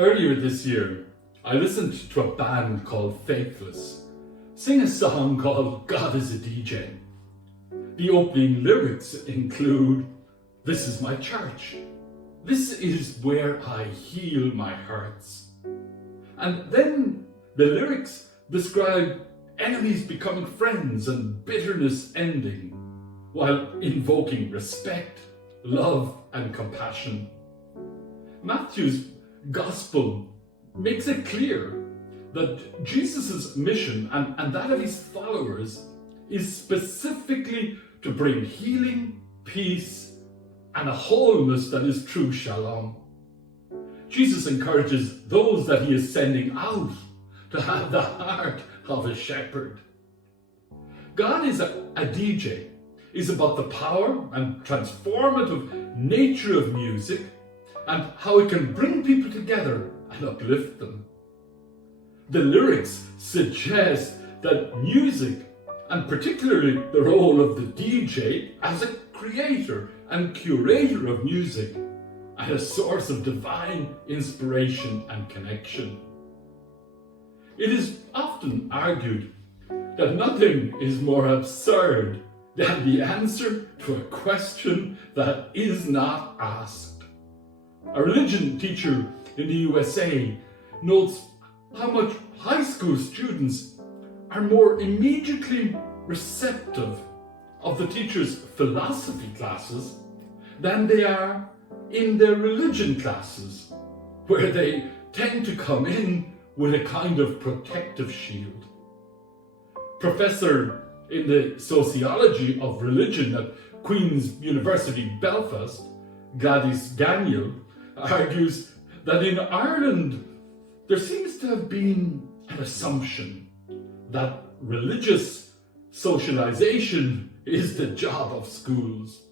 Earlier this year, I listened to a band called Faithless sing a song called God is a DJ. The opening lyrics include, "This is my church. This is where I heal my hurts." And then the lyrics describe enemies becoming friends and bitterness ending, while invoking respect, love, and compassion. Matthew's gospel makes it clear that Jesus' mission and that of his followers is specifically to bring healing, peace, and a wholeness that is true shalom. Jesus encourages those that he is sending out to have the heart of a shepherd. God is a DJ, is about the power and transformative nature of music and how it can bring people together and uplift them. The lyrics suggest that music, and particularly the role of the DJ as a creator and curator of music, and a source of divine inspiration and connection. It is often argued that nothing is more absurd than the answer to a question that is not asked. A religion teacher in the USA notes how much high school students are more immediately receptive of the teacher's philosophy classes than they are in their religion classes, where they tend to come in with a kind of protective shield. Professor in the sociology of religion at Queen's University Belfast, Gladys Gagniel, argues that in Ireland there seems to have been an assumption that religious socialization is the job of schools.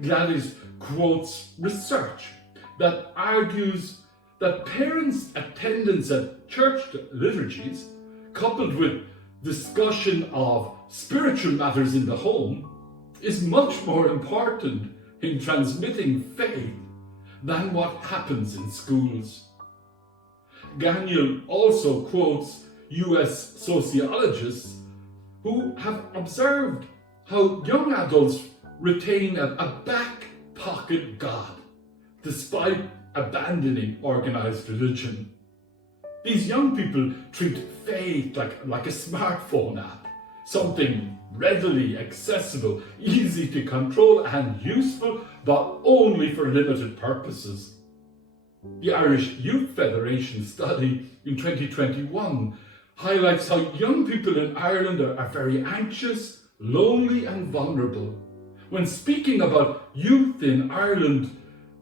Gladys quotes research that argues that parents' attendance at church liturgies, coupled with discussion of spiritual matters in the home, is much more important in transmitting faith than what happens in schools. Gagniel also quotes US sociologists who have observed how young adults retain a back pocket God despite abandoning organized religion. These young people treat faith like a smartphone app, something readily accessible, easy to control and useful, but only for limited purposes. The Irish Youth Federation study in 2021 highlights how young people in Ireland are very anxious, lonely and vulnerable. When speaking about youth in Ireland,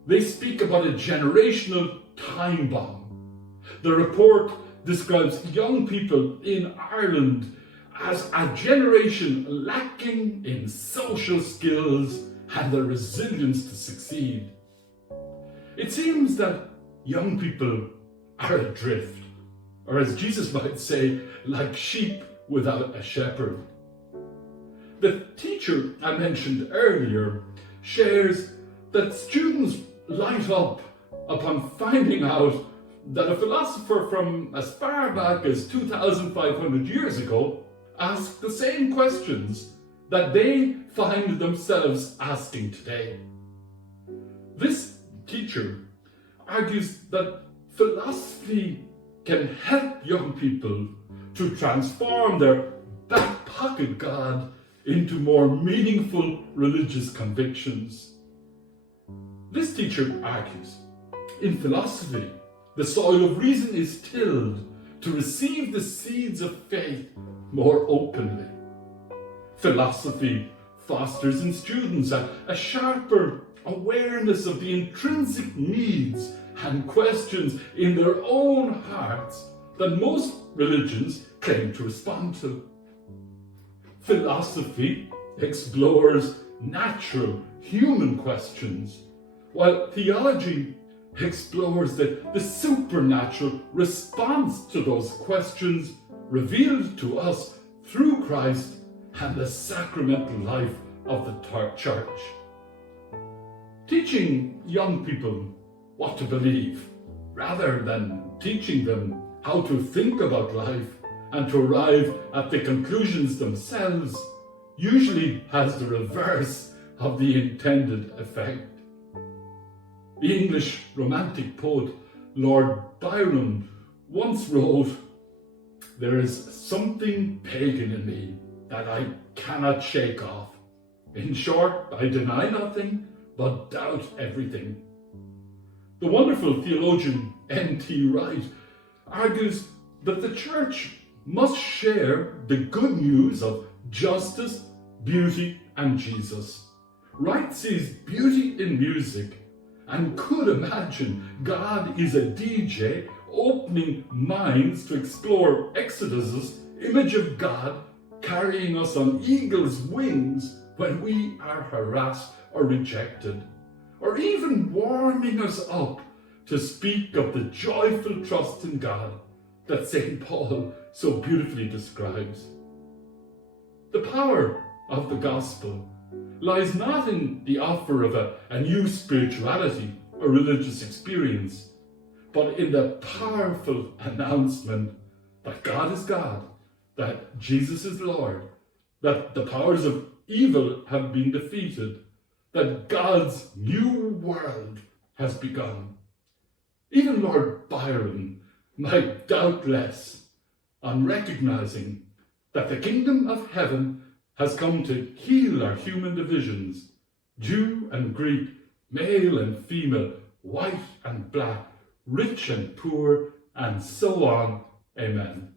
they speak about a generational time bomb. The report describes young people in Ireland as a generation lacking in social skills and the resilience to succeed. It seems that young people are adrift, or as Jesus might say, like sheep without a shepherd. The teacher I mentioned earlier shares that students light up upon finding out that a philosopher from as far back as 2,500 years ago asked the same questions that they find themselves asking today. This teacher argues that philosophy can help young people to transform their back pocket God into more meaningful religious convictions. This teacher argues, in philosophy, the soil of reason is tilled to receive the seeds of faith more openly. Philosophy fosters in students a sharper awareness of the intrinsic needs and questions in their own hearts that most religions claim to respond to. Philosophy explores natural human questions, while theology explores the supernatural response to those questions revealed to us through Christ and the sacramental life of the church. Teaching young people what to believe rather than teaching them how to think about life and to arrive at the conclusions themselves, usually has the reverse of the intended effect. The English romantic poet Lord Byron once wrote, "There is something pagan in me that I cannot shake off. In short, I deny nothing, but doubt everything." The wonderful theologian N.T. Wright argues that the Church must share the good news of justice, beauty, and Jesus. Wright sees beauty in music and could imagine God is a DJ opening minds to explore Exodus's image of God carrying us on eagle's wings when we are harassed or rejected, or even warming us up to speak of the joyful trust in God that St. Paul so beautifully describes. The power of the gospel lies not in the offer of a new spirituality or religious experience, but in the powerful announcement that God is God, that Jesus is Lord, that the powers of evil have been defeated, that God's new world has begun. Even Lord Byron might doubt less on recognizing that the kingdom of heaven has come to heal our human divisions, Jew and Greek, male and female, white and black, rich and poor, and so on. Amen.